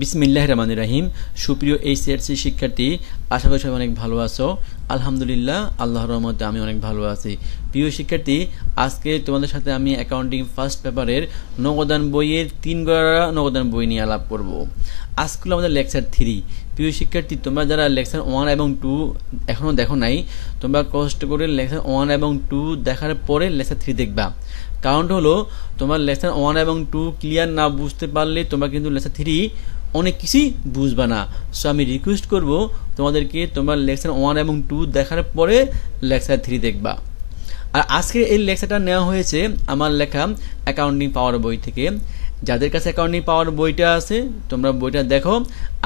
বিসমিল্লাহির রহমানির রহিম। সুপ্রিয় এইচএসসি শিক্ষার্থী, আশা করি সবাই অনেক ভালো আছো। আলহামদুলিল্লাহ, আল্লাহর রহমতে আমি অনেক ভালো আছি। প্রিয় শিক্ষার্থী, আজকে তোমাদের সাথে আমি অ্যাকাউন্টিং ফার্স্ট পেপারের নগদান বইয়ের 3 গড়া নগদান বই নিয়ে আলাপ করব। আজকে আমাদের লেকচার 3। প্রিয় শিক্ষার্থী, তোমরা যারা লেকচার 1 এবং 2 এখনও দেখো নাই, তোমরা কষ্ট করে লেকচার 1 এবং 2 দেখার পরে লেকচার 3 দেখবা। কারণটা হলো, তোমার লেসন 1 এবং 2 ক্লিয়ার না বুঝতে পারলে তোমরা কিন্তু লেসন 3 অনেক কিছুই বুঝবা না। সো আমি রিকোয়েস্ট করব তোমাদেরকে, তোমরা লেসন 1 এবং 2 দেখার পরে লেকচার 3 দেখবা। আর আজকে এই লেকচারটা নেওয়া হয়েছে আমার লেখা অ্যাকাউন্টিং পাওয়ার বই থেকে। যাদের কাছে অ্যাকাউন্টিং পাওয়ার বইটা আছে তোমরা বইটা দেখো,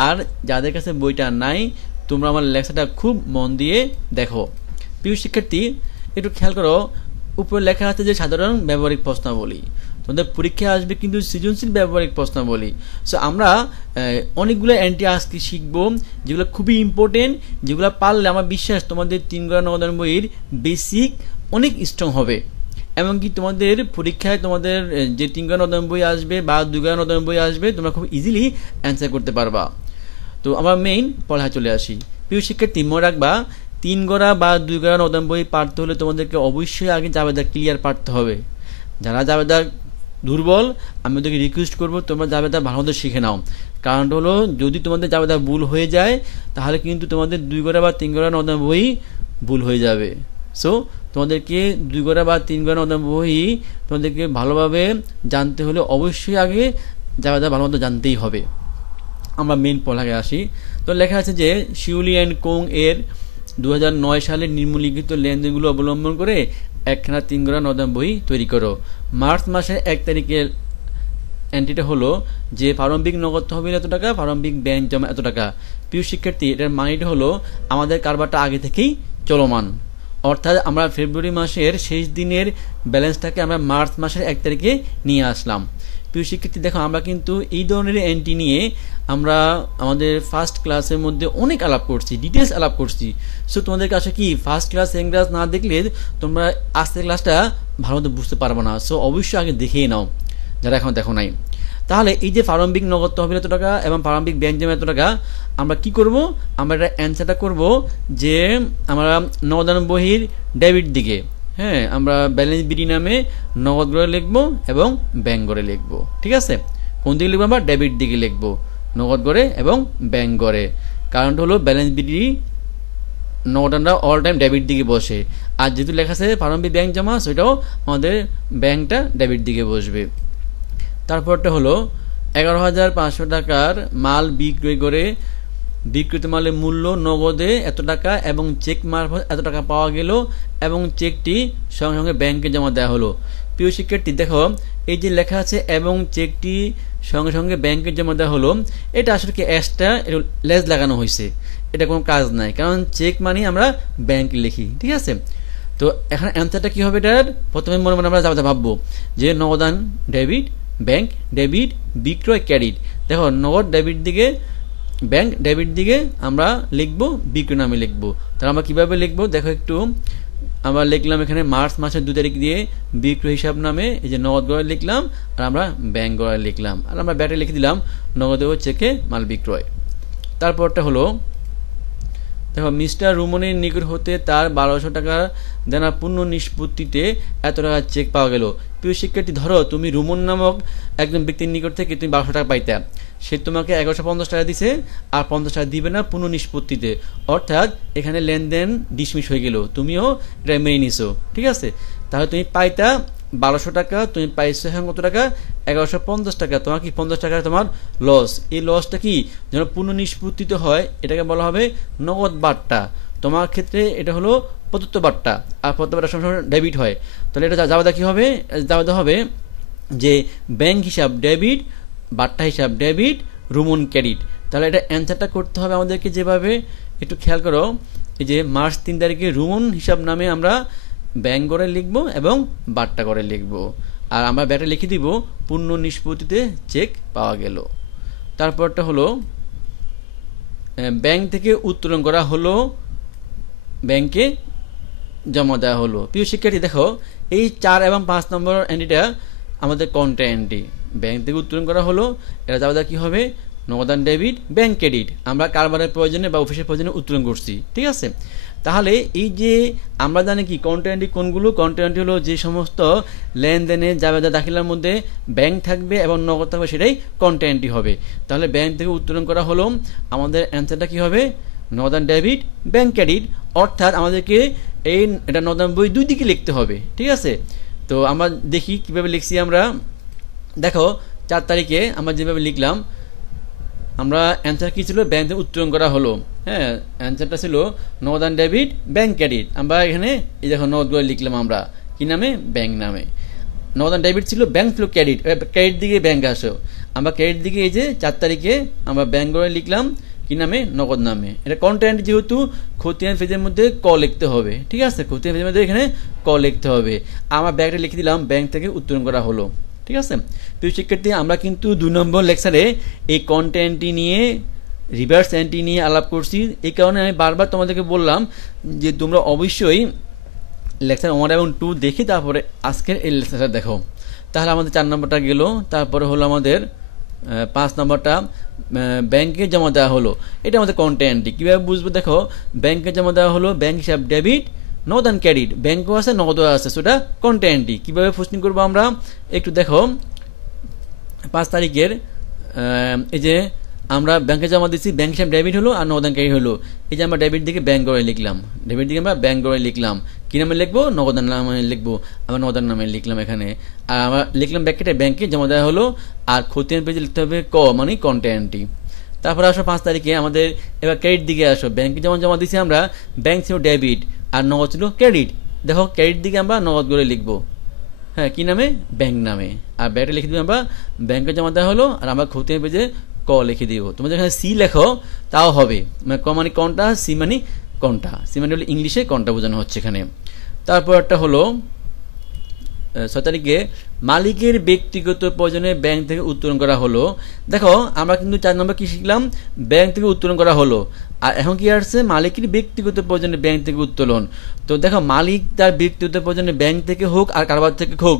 আর যাদের কাছে বইটা নাই তোমরা আমার লেকচারটা খুব মন দিয়ে দেখো। প্রিয় শিক্ষার্থী, একটু খেয়াল করো, উপরে লেখা আছে যে সাধারণ ব্যবহারিক প্রশ্নাবলী। তোমাদের পরীক্ষায় আসবে কিন্তু সৃজনশীল ব্যবহারিক প্রশ্নাবলী। সো আমরা অনেকগুলো অ্যান্টি আজকে শিখবো, যেগুলো খুবই ইম্পর্টেন্ট, যেগুলো পারলে আমার বিশ্বাস তোমাদের 3 গড়া নগদান বইয়ের বেসিক অনেক স্ট্রং হবে। এমনকি তোমাদের পরীক্ষায় তোমাদের যে 3 গড়া নগদান বই আসবে বা 2 গড়া নগদান বই আসবে, তোমরা খুব ইজিলি অ্যান্সার করতে পারবা। তো আমরা মেইন পড়ায় চলে আসি। প্রিয় শিক্ষার্থী, মনে রাখবা 3 গড়া বা 2 গড়া নগদান বই পারতে হলে তোমাদেরকে অবশ্যই আগে জাবেদা ক্লিয়ার পারতে হবে। যারা জাবেদা দুর্বল, আমি ওদেরকে রিকোয়েস্ট করবো তোমরা জাবেদা ভালো মতো শিখে নাও। কারণটা হলো, যদি তোমাদের জাবেদা ভুল হয়ে যায় তাহলে কিন্তু তোমাদের 2 গড়া বা 3 গড়া নগদান বই ভুল হয়ে যাবে। সো তোমাদেরকে 2 গড়া বা 3 গড়া নগদান বই তোমাদেরকে ভালোভাবে জানতে হলে অবশ্যই আগে জাবেদা ভালো মতো জানতেই হবে। আমরা মেন পড়াকে আসি। তো লেখা আছে যে শিউলি অ্যান্ড কোং এর 2009 সালে নিম্নলিখিত লেনদেনগুলো অবলম্বন করে একখানা 3 গড়া নগদান বই তৈরি করো। মার্চ মাসের 1 তারিখের এন্ট্রিটা হলো যে প্রারম্ভিক নগদ তহবিল এত টাকা, প্রারম্ভিক ব্যাংক জমা এত টাকা। প্রিয় শিক্ষার্থী, এটার মানেটা হলো আমাদের কারবারটা আগে থেকেই চলমান, অর্থাৎ আমরা ফেব্রুয়ারি মাসের শেষ দিনের ব্যালেন্সটাকে আমরা মার্চ মাসের 1 তারিখে নিয়ে আসলাম। প্রিয় শিক্ষার্থী, দেখো আমরা কিন্তু এই ধরনের এন্ট্রি নিয়ে আমরা আমাদের ফার্স্ট ক্লাসের মধ্যে অনেক আলাপ করছি, ডিটেলস আলাপ করছি। সো তোমাদের কাছে কি ফার্স্ট ক্লাস সেকেন্ড ক্লাস না দেখলে তোমরা আজকের ক্লাসটা ভালো মতো বুঝতে পারবো না। সো অবশ্যই আগে দেখেই নাও যারা এখন দেখো নাই। তাহলে এই যে প্রারম্ভিক নগদ তহবিল এত টাকা এবং প্রারম্ভিক ব্যাংক জমা এত টাকা, আমরা কি করব? আমরা এটা অ্যান্সারটা করব যে আমরা নগদান বহির ডেবিট দিকে, হ্যাঁ, আমরা ব্যালেন্স বিডি নামে নগদ গড়ে লিখবো এবং ব্যাংক গড়ে লিখবো। ঠিক আছে, কোন দিকে লিখবো? আমরা ডেবিট দিকে লিখবো, নগদ গড়ে এবং ব্যাংক গড়ে। কারণটা হলো ব্যালেন্স বিডি নগদানটা অল টাইম ডেবিট দিকে বসে, আর যেহেতু লেখা আছে প্রারম্ভিক ব্যাংক জমা, সেটাও আমাদের ব্যাংকটা ডেবিট দিকে বসবে। তারপরটা হলো 11,500 টাকার মাল বিক্রয় করে বিক্রিত মালের মূল্য নগদে এত টাকা এবং চেক মারফত এত টাকা পাওয়া গেল এবং চেকটি সঙ্গে সঙ্গে ব্যাংকে জমা দেওয়া হলো। প্রিয় শিক্ষার্থী, দেখো এই যে লেখা আছে এবং চেকটি সঙ্গে সঙ্গে ব্যাংকে জমা দেওয়া হলো, এটা আসলে কি এক্সট্রা লেজ লাগানো হয়েছে, এটা কোনো কাজ নাই, কারণ চেক মানে আমরা ব্যাংকে লিখি। ঠিক আছে, তো এখন অ্যান্সারটা কি হবে? এটার প্রথমে মনে মনে আমরা যাবো ভাববো যে নগদান ডেবিট, ব্যাংক ডেবিট, বিক্রয় ক্রেডিট। দেখো নগদ ডেবিট দিকে, ব্যাংক ডেবিট দিকে আমরা লিখবো, বিক্রয় নামে লিখবো। তাহলে আমরা কীভাবে লিখবো দেখো একটু। আমরা লিখলাম এখানে মার্চ মাসের 2 তারিখ দিয়ে বিক্রয় হিসাব নামে এই যে নগদ গড়ে লিখলাম, আর আমরা ব্যাংক গড়ে লিখলাম, আর আমরা ব্যাটে লিখে দিলাম নগদে ও চেকে মাল বিক্রয়। তারপরটা হলো, দেখো মিস্টার রুমনের নিকট হতে তার 1200 টাকা দেনা পূর্ণ নিষ্পত্তিতে এত টাকা চেক পাওয়া গেল। প্রিয় শিক্ষার্থী, ধরো তুমি রুমন নামক একজন ব্যক্তির নিকট থেকে তুমি 1200 টাকা পাইতে, সে তোমাকে 1150 টাকা দিছে আর 50 টাকা দিবে না পূর্ণ নিষ্পত্তিতে, অর্থাৎ এখানে লেনদেন ডিসমিস হয়ে গেল, তুমিও এটা মেনে নিছো। ঠিক আছে, তাহলে তুমি পাইতা 1200 টাকা, তুমি পাইছো এখন কত টাকা? 1150 টাকা। তোমার কি 50 টাকা তোমার লস। এই লসটা কি যেন পূর্ণ নিষ্পত্তিতে হয়, এটাকে বলা হবে নগদ বাট্টা। তোমার ক্ষেত্রে এটা হলো প্রদত্ত বাট্টা, আর প্রদত্ত বাট্টার সঙ্গে সঙ্গে ডেবিট হয়। তাহলে এটা জাবেদা কি হবে? জাবেদা হবে যে ব্যাংক হিসাব ডেবিট, বাট্টা হিসাব ডেবিট, রুমন ক্রেডিট। তাহলে এটা অ্যান্সারটা করতে হবে আমাদেরকে যেভাবে, একটু খেয়াল করো। এই যে মার্চ 3 তারিখে রুমন হিসাব নামে আমরা ব্যাংক গড়ে লিখবো এবং বাট্টা গড়ে লিখবো, আর আমরা ব্যাটে লিখে দিব পূর্ণ নিষ্পত্তিতে চেক পাওয়া গেল। তারপরটা হলো ব্যাংক থেকে উত্তোলন করা হলো, ব্যাংকে জমা দেওয়া হলো। প্রিয় শিক্ষার্থী, দেখো এই 4 এবং 5 নম্বর এন্ট্রিটা আমাদের কন্ট্রা এন্ট্রি। ব্যাংক থেকে উত্তোলন করা হলো, এটা জাবেদা কি হবে? নগদান ডেবিট ব্যাংক ক্রেডিট আমরা কারবারের প্রয়োজনে বা অফিসের প্রয়োজনে উত্তোলন করছি, ঠিক আছে। তাহলে এই যে আমরা জানি কি কন্টেন্টটি কোনগুলো, কন্টেন্টটি হলো যে সমস্ত লেনদেনে জাবেদা দাখিলার মধ্যে ব্যাংক থাকবে এবং নগদ থাকবে সেটাই কন্টেন্টটি হবে। তাহলে ব্যাংক থেকে উত্তোলন করা হলো, আমাদের অ্যান্সারটা কি হবে নগদান ডেবিট ব্যাংক ক্রেডিট, অর্থাৎ আমাদেরকে এটা নগদান বই দুই দিকে লিখতে হবে, ঠিক আছে। তো আমরা দেখি কিভাবে লিখছি আমরা। দেখো 4 তারিখে আমরা যেভাবে লিখলাম, আমরা অ্যান্সার কি ছিল ব্যাংক থেকে উত্তোলন করা হলো, হ্যাঁ অ্যান্সারটা ছিল নগদান ডেবিট ব্যাংক ক্রেডিট। আমরা এখানে এই দেখো নগদ করে লিখলাম আমরা কি নামে, ব্যাংক নামে। নগদান ডেবিট ছিল, ব্যাংক ছিল ক্রেডিট, ক্রেডিট দিকে ব্যাংক আসো, আমরা ক্রেডিট দিকে এই যে 4 তারিখে আমরা ব্যাংক করে লিখলাম কি নামে, নগদ নামে। এটা কন্টেন্ট যেহেতু খতিয়ান পেজের মধ্যে ক লিখতে হবে, ঠিক আছে, খতিয়ান পেজের মধ্যে এখানে ক লিখতে হবে। আমার ব্যাংকটা লিখে দিলাম ব্যাংক থেকে উত্তোলন করা হলো, ঠিক আছে। প্রিয় শিক্ষার্থী, আমরা কিন্তু 2 নম্বর লেকচারে এই কন্টেন্টটি নিয়ে রিভার্স এন্ট্রি নিয়ে আলাপ করছি। এই কারণে আমি বারবার তোমাদেরকে বললাম যে তোমরা অবশ্যই লেকচার 1 এবং 2 দেখি তারপরে আজকের এই লেকচারটা দেখো। তাহলে আমাদের 4 নম্বরটা গেল। তারপরে হলো আমাদের 5 নম্বরটা ব্যাংকে জমা দেওয়া হলো, এটা আমাদের কন্টেন্টটি কীভাবে বুঝবো। দেখো ব্যাংকে জমা দেওয়া হলো ব্যাংক হিসাব ডেবিট নগদান ক্রেডিট, ব্যাংকও আছে নগদও আছে, সেটা কন্টেন্টটি কীভাবে প্রশ্ন করবো আমরা একটু দেখো। 5 তারিখের এই যে আমরা ব্যাংকে জমা দিচ্ছি, ব্যাংক হিসাব ডেবিট হলো আর নগদান ক্রেডিট হলো। এই যে আমরা ডেবিট দিকে ব্যাংক করে লিখলাম, ডেবিট দিকে আমরা ব্যাংক করে লিখলাম, কী নামে লিখবো, নগদান নামে লিখবো, আমরা নগদান নামে লিখলাম এখানে। আর আমরা লিখলাম ব্যাকেটে ব্যাংকে জমা দেওয়া হলো, আর খতিয়ান পেজে লিখতে হবে ক মানে কন্টেন্টটি। তারপরে আসো 5 তারিখে আমাদের এবার ক্রেডিট দিকে আসো, ব্যাংকে যেমন জমা দিচ্ছি আমরা, ব্যাংক ছিল ডেবিট আর নগদ ছিল ক্রেডিট। দেখো ক্রেডিট দিকে আমরা নগদ করে লিখবো, হ্যাঁ কি নামে, ব্যাংক নামে। আর ব্যাংকটা লিখে দিব আমরা ব্যাংকে জমা দেওয়া হলো, আর আমরা খতিয়ান পেজে ক লিখে দিব। তোমাদের এখানে সি লেখো তাও হবে, মানে ক মানে কোনটা, সি মানে কোনটা, সি মানে হলো ইংলিশে কোনটা বোঝানো হচ্ছে এখানে। তারপর একটা হলো 6 তারিখে মালিকের ব্যক্তিগত প্রয়োজনে ব্যাংক থেকে উত্তোলন করা হলো। দেখো আমরা কিন্তু 4 নম্বর কি শিখলাম, ব্যাংক থেকে উত্তোলন করা হলো, আর এখন কি আসছে মালিকের ব্যক্তিগত প্রয়োজনে ব্যাংক থেকে উত্তোলন। তো দেখো মালিক তার ব্যক্তিগত প্রয়োজনে ব্যাংক থেকে হোক আর কারবার থেকে হোক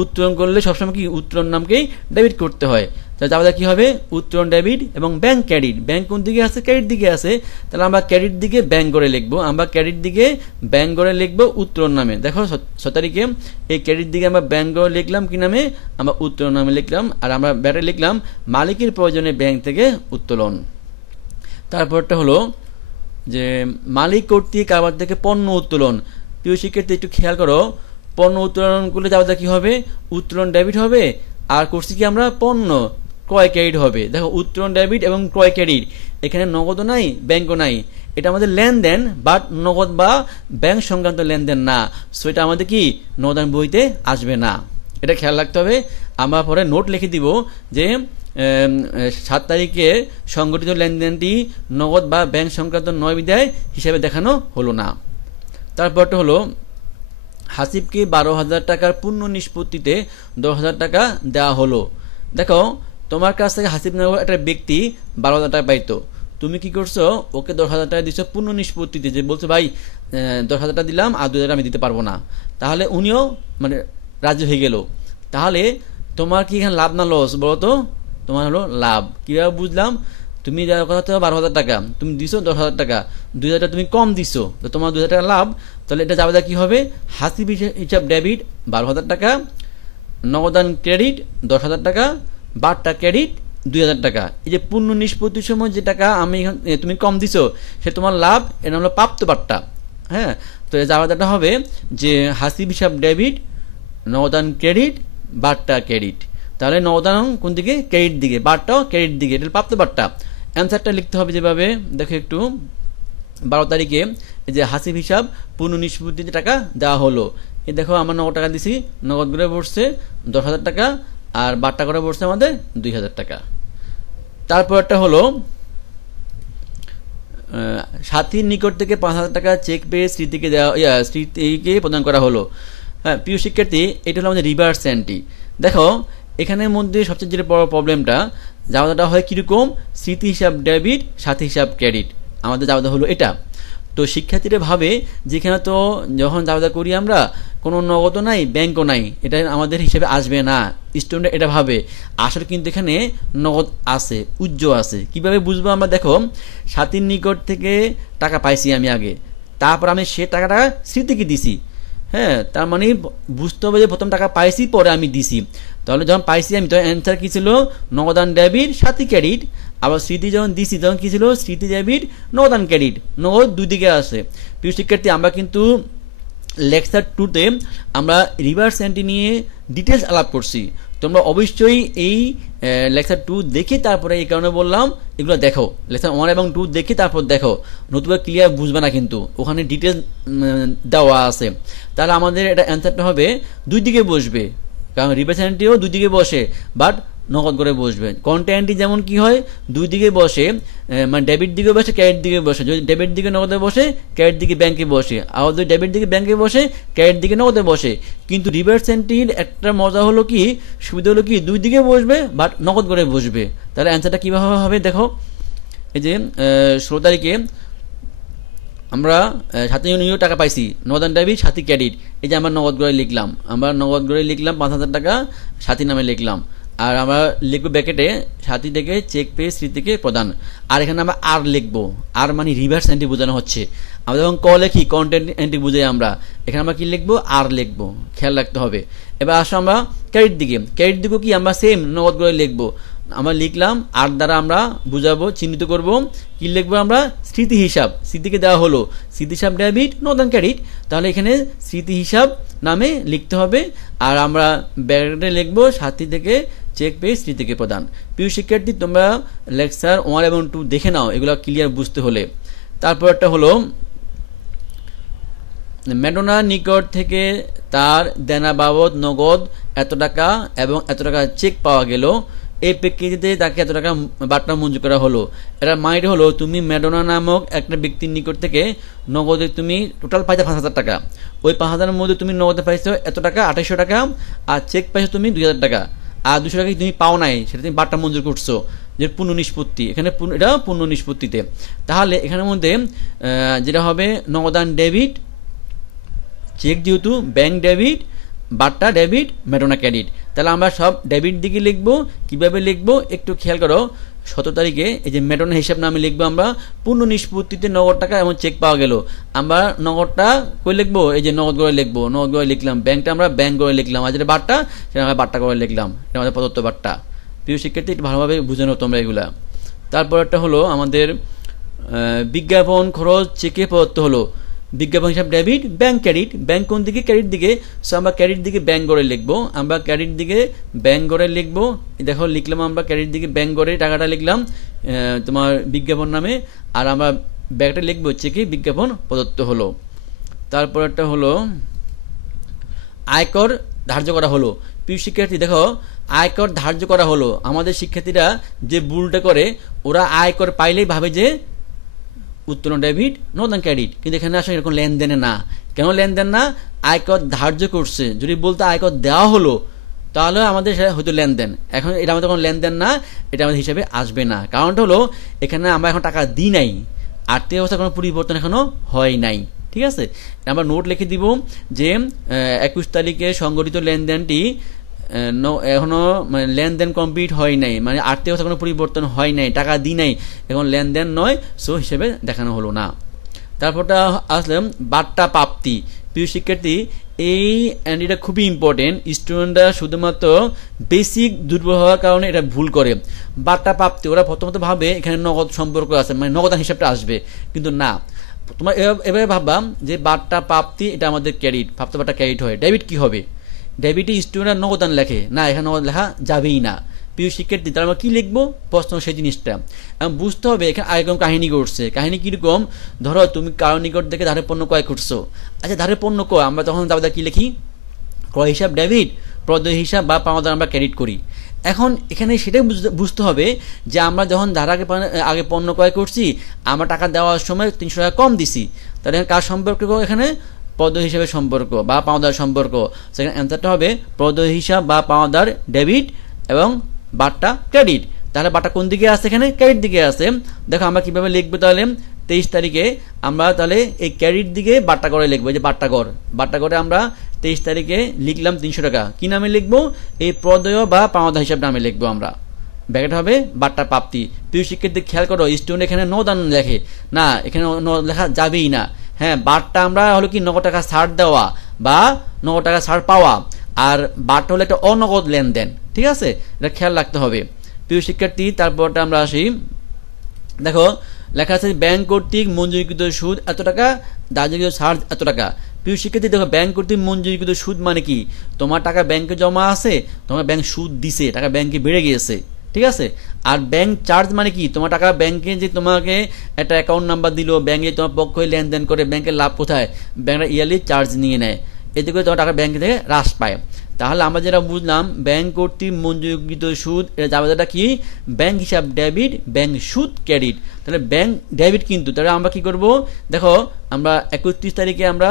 উত্তোলন করলে সবসময় কি উত্তোলন নামকেই ডেবিট করতে হয়। তাহলে আমাদের কি হবে, উত্তোলন ডেবিট এবং ব্যাংক ক্রেডিট। ব্যাংক কোন দিকে আছে, ক্রেডিট দিকে আছে, তাহলে আমরা ক্রেডিট দিকে ব্যাংক করে লিখবো, আমরা ক্রেডিট দিকে ব্যাংক করে লিখবো উত্তোলন নামে। দেখো 6 তারিখে এই ক্রেডিট দিকে আমরা ব্যাংক করে লিখলাম কি নামে, আমরা উত্তোলন নামে লিখলাম, আর আমরা ব্যাটে লিখলাম মালিকের প্রয়োজনে ব্যাংক থেকে উত্তোলন। তারপরটা হলো যে মালিক কর্তৃক কারবার থেকে পণ্য উত্তোলন। প্রিয় শিক্ষার্থী একটু খেয়াল করো, পণ্য উত্তোলন করলে যাওয়া কি হবে, উত্তোলন ডেবিট হবে, আর করছি কি আমরা পণ্য ক্রয় ক্রেডিট হবে। দেখো উত্তোলন ডেবিট এবং ক্রয় ক্রেডিট, এখানে নগদও নাই ব্যাংকও নাই, এটা আমাদের লেনদেন, বাট নগদ বা ব্যাংক সংক্রান্ত লেনদেন না, সো এটা আমাদের কি নগদান বইতে আসবে না, এটা খেয়াল রাখতে হবে। আমরা পরে নোট লিখে দিব যে 7 তারিখে সংগঠিত লেনদেনটি নগদ বা ব্যাংক সংক্রান্ত নয় বিধায় হিসাবে দেখানো হলো না। তারপরটা হলো হাসিবকে 12,000 টাকার পূর্ণ নিষ্পত্তিতে 10,000 টাকা দেওয়া হলো। দেখো তোমার কাছ থেকে হাসিব নামক একটা ব্যক্তি 12,000 টাকা পাইতো, তুমি কি করছো, ওকে 10,000 টাকা দিচ্ছ পূর্ণ নিষ্পত্তিতে, যে বলছো ভাই 10,000 টাকা দিলাম আর 2,000 আমি দিতে পারবো না, তাহলে উনিও মানে রাজি হয়ে গেল। তাহলে তোমার কি এখানে লাভ না লস বলো তো, তোমার হলো লাভ। কিভাবে বুঝলাম, তুমি কথা 12,000 টাকা তুমি দিছো 10,000 টাকা, 2,000 টাকা তুমি কম দিছো, তো তোমার 2,000 টাকা লাভ। তাহলে এটা যাবে কি হবে, হাসিব হিসাব ডেবিট 12,000 টাকা, নগদান ক্রেডিট 10,000 টাকা, বারটা ক্রেডিট 2,000 টাকা। এই যে পূর্ণ নিষ্পত্তির সময় যে টাকা আমি তুমি কম দিছো সে তোমার লাভ, এটা হলো প্রাপ্ত বার্তা। হ্যাঁ, তো যাওয়াটা হবে যে হাসিব হিসাব ডেবিট নগদান ক্রেডিট বারটা ক্রেডিট। তাহলে নগদান কোন দিকে, ক্রেডিট দিকে, বারটাও ক্রেডিট দিকে, এটা প্রাপ্ত বার্তা। অ্যান্সারটা লিখতে হবে যেভাবে, দেখো একটু 12 তারিখে এই যে হাসিব হিসাব পূর্ণ নিষ্পত্তিতে টাকা দেওয়া হলো, এই দেখো আমরা নগদ টাকা দিছি, নগদ করে পড়ছে 10,000 টাকা, আর বারটা করে পড়ছে আমাদের 2,000 টাকা। তারপর একটা হলো সাথীর নিকট থেকে 5,000 টাকা চেক পেয়ে স্মৃতিকে দেওয়া, স্মৃতিকে প্রদান করা হলো। হ্যাঁ প্রিয় শিক্ষার্থী, এটা হলো আমাদের রিভার্স এন্ট্রি। দেখো এখানের মধ্যে সবচেয়ে যেটা বড় প্রবলেমটা, যাওয়াটা হয় কিরকম, স্মৃতি হিসাব ডেবিট সাথী হিসাব ক্রেডিট, আমাদের যাওয়া হলো এটা। তো শিক্ষার্থীরা ভাবে যেখানে তো যখন যাওয়া করি আমরা কোনো নগদও নাই, ব্যাংকও নাই, এটা আমাদের হিসেবে আসবে না। স্টুডেন্ট এটা ভাবে, আসলে কিন্তু এখানে নগদ আছে, উজ্জ্বল আছে। কিভাবে বুঝবো আমরা? দেখো, সাথীর নিকট থেকে টাকা পাইছি আমি আগে, তারপর আমি সে টাকাটা স্মৃতিকে দিছি। হ্যাঁ, তার মানে বুঝতে হবে যে প্রথম টাকা পাইছি, পরে আমি দিছি। তাহলে যখন পাইছি আমি, তখন অ্যান্সার কি ছিল? নগদান ডেবিট, সাথী ক্রেডিট। আবার স্মৃতি যখন দিছি, তখন কি ছিল? স্মৃতি ডেবিট, নগদান ক্রেডিট। নগদ দুই দিকে আছে। প্রিয় শিক্ষার্থী, আমরা কিন্তু লেকচার 2-তে আমরা রিভার্স এন্ট্রি নিয়ে ডিটেলস আলাপ করছি। তোমরা অবশ্যই এই লেকচার 2 দেখে তারপরে, এই কারণে বললাম এগুলো দেখো, লেকচার 1 এবং 2 দেখে তারপর দেখো, নতুবা ক্লিয়ার বুঝবে না, কিন্তু ওখানে ডিটেলস দেওয়া আছে। তাহলে আমাদের এটা অ্যান্সারটা হবে দুই দিকে বসবে, কারণ রিভার্স এন্ট্রিও দুই দিকে বসে, বাট নগদ করে বসবে। কন্ট্রা যেমন কি হয়, দুই দিকে বসে, মানে ডেবিট দিকে বসে, ক্রেডিট দিকে বসে। যদি ডেবিট দিকে নগদে বসে, ক্রেডিট দিকে ব্যাংকে বসে। আবার যদি ডেবিট দিকে ব্যাংকে বসে, ক্রেডিট দিকে নগদে বসে। কিন্তু রিভার্স এন্ট্রির একটা মজা হলো কি, সুবিধা হলো কি, দুই দিকে বসবে বাট নগদ করে বসবে। তাহলে অ্যান্সারটা কীভাবে হবে? দেখো, এই যে 16 তারিখে আমরা সাথী ইউনিয়ন টাকা পাইছি, নগদান ডেবিট, সাথী ক্রেডিট। এই যে আমরা নগদ করে লিখলাম, 5,000 টাকা সাথী নামে লিখলাম। আর আমরা লিখবো ব্র্যাকেটে সাথী থেকে চেক পেয়ে স্মৃতিকে প্রদান। আর এখানে আমরা আর লিখবো, আর মানে রিভার্স এন্ট্রি বোঝানো হচ্ছে। আমরা যখন ক লিখি, কন্টেন্ট এন্ট্রি বুঝাই আমরা, এখানে আমরা কি লিখবো? আর লিখবো, খেয়াল রাখতে হবে। এবার আসো আমরা ক্রেডিট দিকে। ক্রেডিট দিকেও কি আমরা সেম নগদ করে লিখবো। আমরা লিখলাম, আর দ্বারা আমরা বুঝাবো, চিহ্নিত করব। কি লিখবো আমরা? স্মৃতি হিসাব। স্মৃতিকে দেওয়া হলো স্মৃতি হিসাব ডেবিট, নগদান ক্রেডিট। তাহলে এখানে স্মৃতি হিসাব নামে লিখতে হবে। আর আমরা ব্র্যাকেটে লিখবো সাথী থেকে চেক পেয়ে স্মৃতিকে প্রদান। প্রিয় শিক্ষার্থী, তোমরা লেকচার 1 এবং 2 দেখে নাও, এগুলো ক্লিয়ার বুঝতে হলে। তারপর একটা হলো, ম্যাডোনার নিকট থেকে তার দেনা বাবদ নগদ এত টাকা এবং এত টাকা চেক পাওয়া গেল। এই প্রেক্ষিতে তাকে এত টাকা বার্তা মঞ্জুর করা হলো। এরা মাইন্ড হলো, তুমি ম্যাডোনা নামক একটা ব্যক্তির নিকট থেকে নগদে তুমি টোটাল পাইছো 5,000 টাকা। ওই 5,000-এর মধ্যে তুমি নগদে পাইছো এত টাকা, 2800 টাকা। আর চেক পাইছো তুমি 2,000 টাকা। আর 200 টাকা তুমি পাও নাই, সেটা তুমি বার্তা মঞ্জুর করছো, যে পূর্ণ নিষ্পত্তি। এখানে এটা পূর্ণ নিষ্পত্তিতে। তাহলে এখানের মধ্যে যেটা হবে, নগদান ডেবিট, চেক যেহেতু ব্যাংক ডেবিট, বার্তা ডেবিট, ম্যাডোনা ক্রেডিট। তাহলে আমরা সব ডেবিট দিকে লিখবো। কিভাবে লিখবো একটু খেয়াল করো। 17 তারিখে এই যে ম্যাডোনা হিসাব নামে লিখবো আমরা, পূর্ণ নিষ্পত্তিতে নগদ টাকা এবং চেক পাওয়া গেল। আমরা নগদটা কই লিখবো? এই যে নগদ করে লিখবো, নগদ করে লিখলাম। ব্যাংকটা আমরা ব্যাংক করে লিখলাম। আর যেটা বার্তা, সেটা আমরা বার্তা করে লিখলাম। এটা আমাদের প্রদত্ত বার্তা। প্রিয় শিক্ষার্থী, একটু ভালোভাবে বুঝে নাও তোমরা এগুলা। তারপর একটা হলো আমাদের বিজ্ঞাপন খরচ চেকে প্রদত্ত হলো। বিজ্ঞাপন হিসাব ডেবিট, ব্যাংক ক্রেডিট। ব্যাংক কোন দিকে? ক্রেডিট দিকে। সো আমরা ক্রেডিট দিকে ব্যাংক করে লিখবো। আমরা ক্রেডিট দিকে ব্যাংক করে লিখবো। দেখো লিখলাম আমরা ক্রেডিট দিকে ব্যাংক করে টাকাটা লিখলাম তোমার বিজ্ঞাপন নামে। আর আমরা ব্যাংকটা লিখবো হচ্ছে কি বিজ্ঞাপন প্রদত্ত হলো। তারপর একটা হলো আয়কর ধার্য করা হলো। প্রিয় শিক্ষার্থী, দেখো আয়কর ধার্য করা হলো। আমাদের শিক্ষার্থীরা যে ভুলটা করে, ওরা আয়কর পাইলেই ভাবে যে উত্তোলন ডেবিট, নগদান ক্রেডিট। কিন্তু এখানে আসলে এরকম লেনদেনে না। কেন লেনদেন না? আয়কর ধার্য করছে। যদি বলতে আয়কর দেওয়া হলো, তাহলে আমাদের হয়তো লেনদেন। এখন এটা আমাদের কোনো লেনদেন না, এটা আমাদের হিসাবে আসবে না। কারণটা হলো, এখানে আমরা এখন টাকা দিই নাই, আর্থিক অবস্থা কোনো পরিবর্তন এখনো হয় নাই। ঠিক আছে, আমরা নোট লিখে দিব যে 21 তারিখে সংগঠিত লেনদেনটি এখনো মানে লেনদেন কমপ্লিট হয় নাই, মানে আর্থিক অবস্থা কোনো পরিবর্তন হয় নাই, টাকা দিই নাই, এখন লেনদেন নয়, সো হিসেবে দেখানো হলো না। তারপরটা আসলে বার্তা প্রাপ্তি। প্রিয় শিক্ষার্থী, এই এন্ট্রিটা খুবই ইম্পর্টেন্ট। স্টুডেন্টরা শুধুমাত্র বেসিক দুর্বল হওয়ার কারণে এটা ভুল করে। বার্তা প্রাপ্তি, ওরা প্রথমত ভাবে এখানে নগদ সম্পর্ক আছে, মানে নগদান হিসাবটা আসবে, কিন্তু না। তোমার এভাবে ভাববা যে বার্তা প্রাপ্তি এটা আমাদের ক্রেডিট, প্রাপ্ত বার্তা ক্রেডিট হয়। ডেবিট কি হবে? ডেবিটে স্টুডেন্টরা নগদান লেখে না, এখানে নগদ লেখা যাবেই না। প্রিয় শিক্ষার্থী, তাহলে আমরা কি লিখবো? প্রশ্ন সেই জিনিসটা বুঝতে হবে। এখানে আরেকরকম কাহিনী করছে। কাহিনী কিরকম? ধরো তুমি কারো নিকট থেকে ধারের পণ্য ক্রয় করছো। আচ্ছা, ধারের পণ্য ক্রয়, আমরা তখন দাবিদার কি লিখি? ক্রয় হিসাব ডেবিট, প্রদেয় হিসাব বা পাওনাদার আমরা ক্রেডিট করি। এখন এখানে সেটাই বুঝতে হবে যে আমরা যখন আগে পণ্য ক্রয় করছি, আমরা টাকা দেওয়ার সময় 300 টাকা কম দিছি। তাহলে কার সম্পর্ক? এখানে প্রদেয় হিসাবের সম্পর্ক বা পাওনাদার সম্পর্ক। সেখানে অ্যান্সারটা হবে প্রদেয় হিসাব বা পাওনাদার ডেবিট এবং বার্তা ক্রেডিট। তাহলে বাট্টা কোন দিকে আছে, এখানে ক্যারির দিকে আছে। দেখো আমরা কিভাবে লিখবো, তাহলে 23 তারিখে আমরা তাহলে এই ক্যারির দিকে বাট্টা করে লিখবো, যে বাট্টা করে আমরা 23 তারিখে লিখলাম 300 টাকা। কি নামে লিখবো, এই প্রদেয় বা পাওনাদার হিসাব নামে লিখবো আমরা। ব্যাকেট হবে বাট্টা প্রাপ্তি। প্রিয় শিক্ষার্থী খেয়াল করো, স্টুডেন্ট এখানে নগদান লেখে না, এখানে লেখা যাবেই না। হ্যাঁ, বাট্টা আমরা হলো কি নগদ টাকা ছাড় দেওয়া বা নগদ টাকা ছাড় পাওয়া, আর বাট্টা হলো একটা অনগদ লেনদেন। ঠিক আছে, এটা খেয়াল রাখতে হবে প্রিয় শিক্ষার্থী। তারপরটা আমরা আসি, দেখো লেখা আছে ব্যাংক কর্তৃক মঞ্জুরিকৃত সুদ এত টাকা, দায়িত্বকৃত চার্জ এত টাকা। প্রিয় শিক্ষার্থী দেখো, ব্যাংক কর্তৃক মঞ্জুরিকৃত সুদ মানে কি, তোমার টাকা ব্যাংকে জমা আছে, তোমার ব্যাংক সুদ দিছে, টাকা ব্যাংকে বেড়ে গিয়েছে। ঠিক আছে, আর ব্যাংক চার্জ মানে কি, তোমার টাকা ব্যাংকে যে তোমাকে একটা অ্যাকাউন্ট নাম্বার দিল, ব্যাংকে তোমার পক্ষ হয়ে লেনদেন করে, ব্যাংকের লাভ কোথায়, ব্যাংকটা ইয়ারলি চার্জ নিয়ে নেয়, এতে করে তোমার টাকা ব্যাংক থেকে হ্রাস পায়। তাহলে আমরা যেটা বুঝলাম, ব্যাংক কর্তৃক মঞ্জুরিকৃত সুদ, এটা জাবেদাটা কি, ব্যাংক হিসাব ডেবিট, ব্যাংক সুদ ক্রেডিট। তাহলে ব্যাংক ডেবিট কিন্তু, তাহলে আমরা কি করব, দেখো আমরা 31 তারিখে আমরা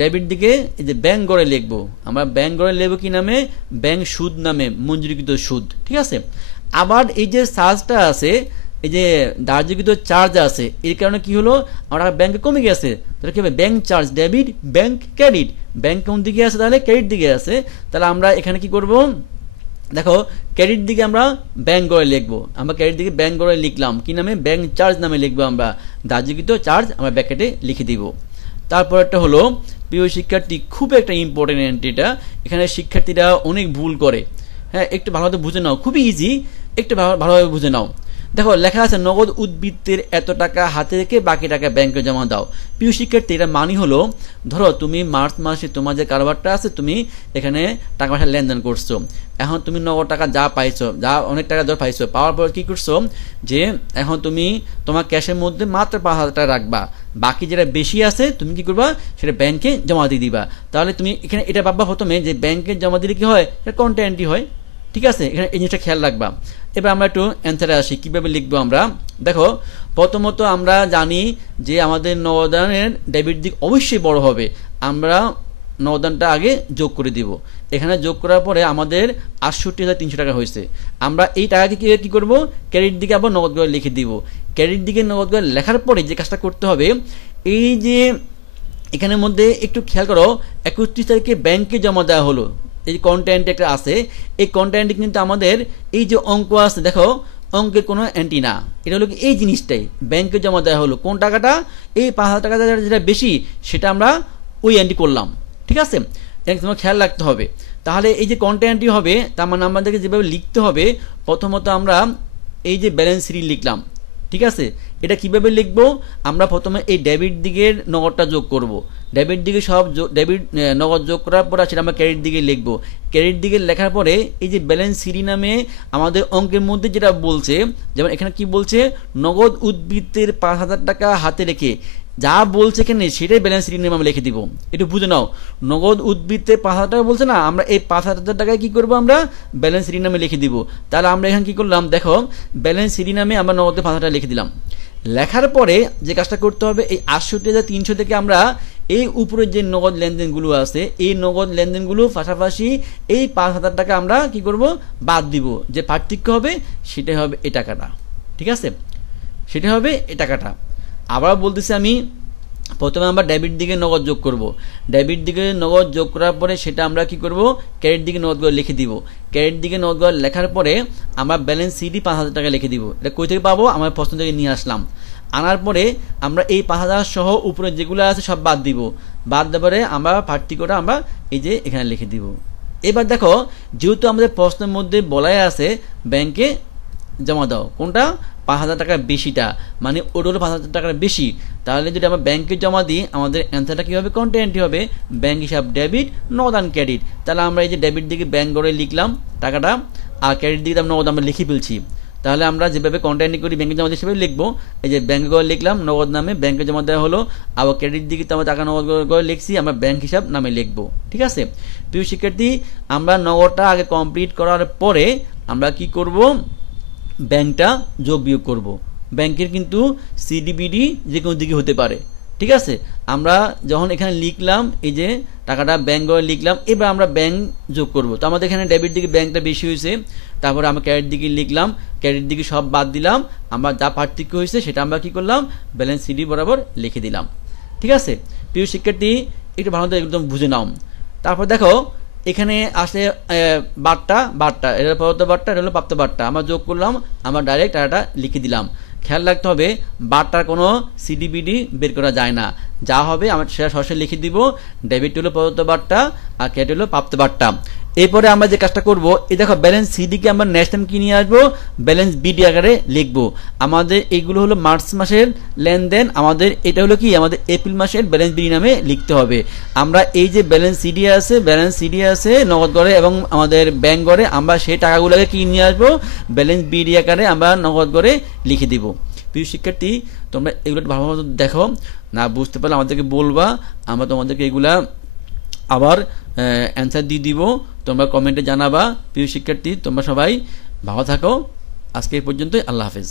ডেবিট দিকে এই যে ব্যাংক গড়ে লিখবো, আমরা ব্যাংক গড়ে লিখবো কি নামে, ব্যাংক সুদ নামে, মঞ্জুরিকৃত সুদ। ঠিক আছে, আবার এই যে চার্জটা আছে, এই যে দার্জিকৃত চার্জ আছে, এর কারণে কি হলো, আমার ব্যাংকে কমে গেছে। তাহলে কি হবে, bank charge debit, bank credit. Bank কোন দিকে আছে, তাহলে ক্রেডিট দিকে আছে। তাহলে আমরা এখানে কি করব, দেখো ক্রেডিট দিকে আমরা ব্যাংক গড়ে লিখবো, আমরা ক্রেডিট দিকে ব্যাংক গড়ে লিখলাম কি নামে, ব্যাংক চার্জ নামে লিখবো, আমরা দার্জিকৃত চার্জ আমরা ব্র্যাকেটে লিখে দিব। তারপর একটা হলো প্রিয় শিক্ষার্থী, খুব একটা ইম্পর্টেন্ট এন্ট্রিটা, এখানে শিক্ষার্থীরা অনেক ভুল করে। হ্যাঁ, একটু ভালোভাবে বুঝে নাও, খুবই ইজি, একটু ভালোভাবে বুঝে নাও। দেখো লেখা আছে নগদ উদ্বৃত্তের এত টাকা হাতে রেখে বাকি টাকা ব্যাংকে জমা দাও। প্রিয় শিক্ষার্থী, এটা মানি হলো, ধরো তুমি মার্চ মাসে তোমার যে কারবারটা আছে, তুমি এখানে টাকা পয়সা লেনদেন করছো, এখন তুমি নগদ টাকা যা পাইছো, যা অনেক টাকা ধর পাইছো, পাওয়ার পর কি করছো, যে এখন তুমি তোমার ক্যাশের মধ্যে মাত্র 5,000 টাকা রাখবা, বাকি যেটা বেশি আছে তুমি কি করবা, সেটা ব্যাংকে জমা দিয়ে দিবা। তাহলে তুমি এখানে এটা ভাববা প্রথমে যে ব্যাংকে জমা দিলে কি হয়, এটা কন্ট্রা এন্ট্রি হয়। ঠিক আছে, এখানে এই জিনিসটা খেয়াল রাখবা। এবার আমরা একটু অ্যান্সারে আসি, কিভাবে লিখবো আমরা। দেখো প্রথমত আমরা জানি যে আমাদের নগদানের ডেবিট দিক অবশ্যই বড় হবে, আমরা নগদানটা আগে যোগ করে দিব। এখানে যোগ করার পরে আমাদের ৬৮,৩০০ টাকা হয়েছে। আমরা এই টাকাকে কি করব, ক্রেডিট দিকে আবার নগদ করে লিখে দিব। ক্রেডিট দিকে নগদ করে লেখার পরে যে কাজটা করতে হবে, এই যে এখানের মধ্যে একটু খেয়াল করো, ৩১ তারিখে ব্যাংকে জমা দেওয়া হলো, এই কন্টেন্ট একটা আছে, এই কন্টেন্টে কিন্তু আমাদের এই যে অঙ্ক আছে, দেখো অঙ্কের কোনো এন্ট্রি না, এটা হলো কি এই জিনিসটাই ব্যাংকে জমা দেওয়া হলো, কোন টাকাটা, এই 5,000 টাকা যেটা বেশি সেটা আমরা ওই এন্ট্রি করলাম। ঠিক আছে, এটা তোমার খেয়াল রাখতে হবে। তাহলে এই যে কন্টেন্টটি হবে, তার মানে আমাদেরকে যেভাবে লিখতে হবে, প্রথমত আমরা এই যে ব্যালেন্স শিট লিখলাম। ঠিক আছে, এটা কিভাবে লিখবো, আমরা প্রথমে এই ডেবিট দিকের নগদটা যোগ করব, ডেবিট দিকে সব ডেবিট নগদ যোগ করার পর সেটা আমরা ক্রেডিট দিকে লিখবো। ক্রেডিট দিকে লেখার পরে এই যে ব্যালেন্স শিট নামে আমাদের অঙ্কের মধ্যে যেটা বলছে, যেমন এখানে কি বলছে, নগদ উদ্বৃত্তের 5,000 টাকা হাতে রেখে, যা বলছে এখানে সেটাই ব্যালেন্স শিট নামে আমরা লিখে দিব। একটু বুঝে নাও, নগদ উদ্বৃত্তের 5,000 টাকা বলছে না, আমরা এই 5,000 টাকায় কি করবো, আমরা ব্যালেন্স শিট নামে লিখে দিব। তাহলে আমরা এখানে কি করলাম, দেখো ব্যালেন্স শিট নামে আমরা নগদ 5,000 টাকা লিখে দিলাম। লেখার পরে যে কাজটা করতে হবে, এই ৬৮,৩০০ থেকে আমরা এই উপরে যে নগদ লেনদেনগুলো আছে, এই নগদ লেনদেনগুলো পাশাপাশি এই 5,000 টাকা আমরা কি করব, বাদ দিব। যে পার্থক্য হবে সেটাই হবে এই টাকাটা। ঠিক আছে, সেটা হবে এই টাকাটা। আবার বলতেছি আমি, প্রথমে আমরা ডেবিট দিকে নগদ যোগ করব, ডেবিট দিকে নগদ যোগ করার পরে সেটা আমরা কি করব, ক্রেডিট দিকে নগদ করে লিখে দিব। ক্রেডিট দিকে নগদ করে লেখার পরে আমরা ব্যালেন্স শিটই 5,000 টাকা লিখে দিব। এটা কই থেকে পাবো, আমার প্রশ্ন থেকে নিয়ে আসলাম। আনার পরে আমরা এই 5,000 সহ উপরে যেগুলো আছে সব বাদ দিব, বাদ দেওয়ার পরে আমরা পার্থক্যটা আমরা এই যে এখানে লিখে দিব। এবার দেখো, যেহেতু আমাদের প্রশ্নের মধ্যে বলাই আছে ব্যাংকে জমা দাও, কোনটা 5,000 টাকার বেশিটা, মানে ওটা হলো 5,000 টাকার বেশি, তাহলে যদি আমরা ব্যাংকে জমা দিই আমাদের অ্যান্সারটা কী হবে, কন্টেন্টই হবে ব্যাংক হিসাব ডেবিট, নগদান ক্রেডিট। তাহলে আমরা এই যে ডেবিট দিকে ব্যাংক করে লিখলাম টাকাটা, আর ক্রেডিট দিকে নগদ আমরা লিখে ফেলছি। তাহলে আমরা যেভাবে কন্টেন্ট করি ব্যাংকে জমা দিয়ে সেভাবে লিখবো। এই যে ব্যাংকে করে লিখলাম নগদ নামে, ব্যাংকে জমা দেওয়া হলো, আবার ক্রেডিট দিকে তো আমরা টাকা নগদ করে লিখছি, আমরা ব্যাংক হিসাব নামে লিখবো। ঠিক আছে প্রিয় শিক্ষার্থী, আমরা নগদটা আগে কমপ্লিট করার পরে আমরা কি করব, ব্যাংকটা যোগ বিয়োগ করব। ব্যাংকের কিন্তু সিডিবিডি যে কোনো দিকে হতে পারে। ঠিক আছে, আমরা যখন এখানে লিখলাম এই যে টাকাটা ব্যাংক করে লিখলাম, এবার আমরা ব্যাংক যোগ করব। তো আমাদের এখানে ডেবিট দিকে ব্যাংকটা বেশি হয়েছে, তারপরে আমরা ক্রেডিট দিকে লিখলাম, ক্রেডিট দিকে সব বাদ দিলাম, আমরা যা পার্থক্য হয়েছে সেটা আমরা কি করলাম, ব্যালেন্স সিডি বরাবর লিখে দিলাম। ঠিক আছে প্রিয় শিক্ষার্থী, একটু ভালো করে একদম বুঝে নাও। তারপর দেখো এখানে আসে বারটা, এটা প্রদত্ত বারটা, এটা হলো প্রাপ্ত বারটা, আমরা যোগ করলাম, আমরা ডাইরেক্ট টাকাটা লিখে দিলাম। খেয়াল রাখতে হবে বারটার কোনো সিডিবিডি বের করা যায় না, যা হবে আমরা সেটা সরাসরি লিখে দিব। ডেবিট হলো প্রদত্ত বারটা আর ক্রেডিট হলো প্রাপ্ত বারটা। এরপরে আমরা যে কাজটা করবো, এই দেখো ব্যালেন্স সিডিকে আমরা নেক্সট টাইম কি নিয়ে আসবো, ব্যালেন্স বিডি আকারে লিখবো। আমাদের এইগুলো হলো মার্চ মাসের লেনদেন, আমাদের এটা হলো কি আমাদের এপ্রিল মাসের ব্যালেন্স বিডি নামে লিখতে হবে। আমরা এই যে ব্যালেন্স সিডি আছে নগদ গড়ে এবং আমাদের ব্যাংক গড়ে, আমরা সেই টাকাগুলোকে কি নিয়ে আসবো, ব্যালেন্স বিডি আকারে আমরা নগদ গড়ে লিখে দিব। প্রিয় শিক্ষার্থী, তোমরা এগুলো ভালোভাবে দেখো, না বুঝতে পারলে আমাদেরকে বলবা, আমরা তোমাদেরকে এগুলা আবার অ্যান্সার দিয়ে দিব, তোমরা কমেন্টে জানাবা। প্রিয় শিক্ষার্থী, তোমরা সবাই ভালো থাকো। আজকে এই পর্যন্তই, আল্লাহ হাফেজ।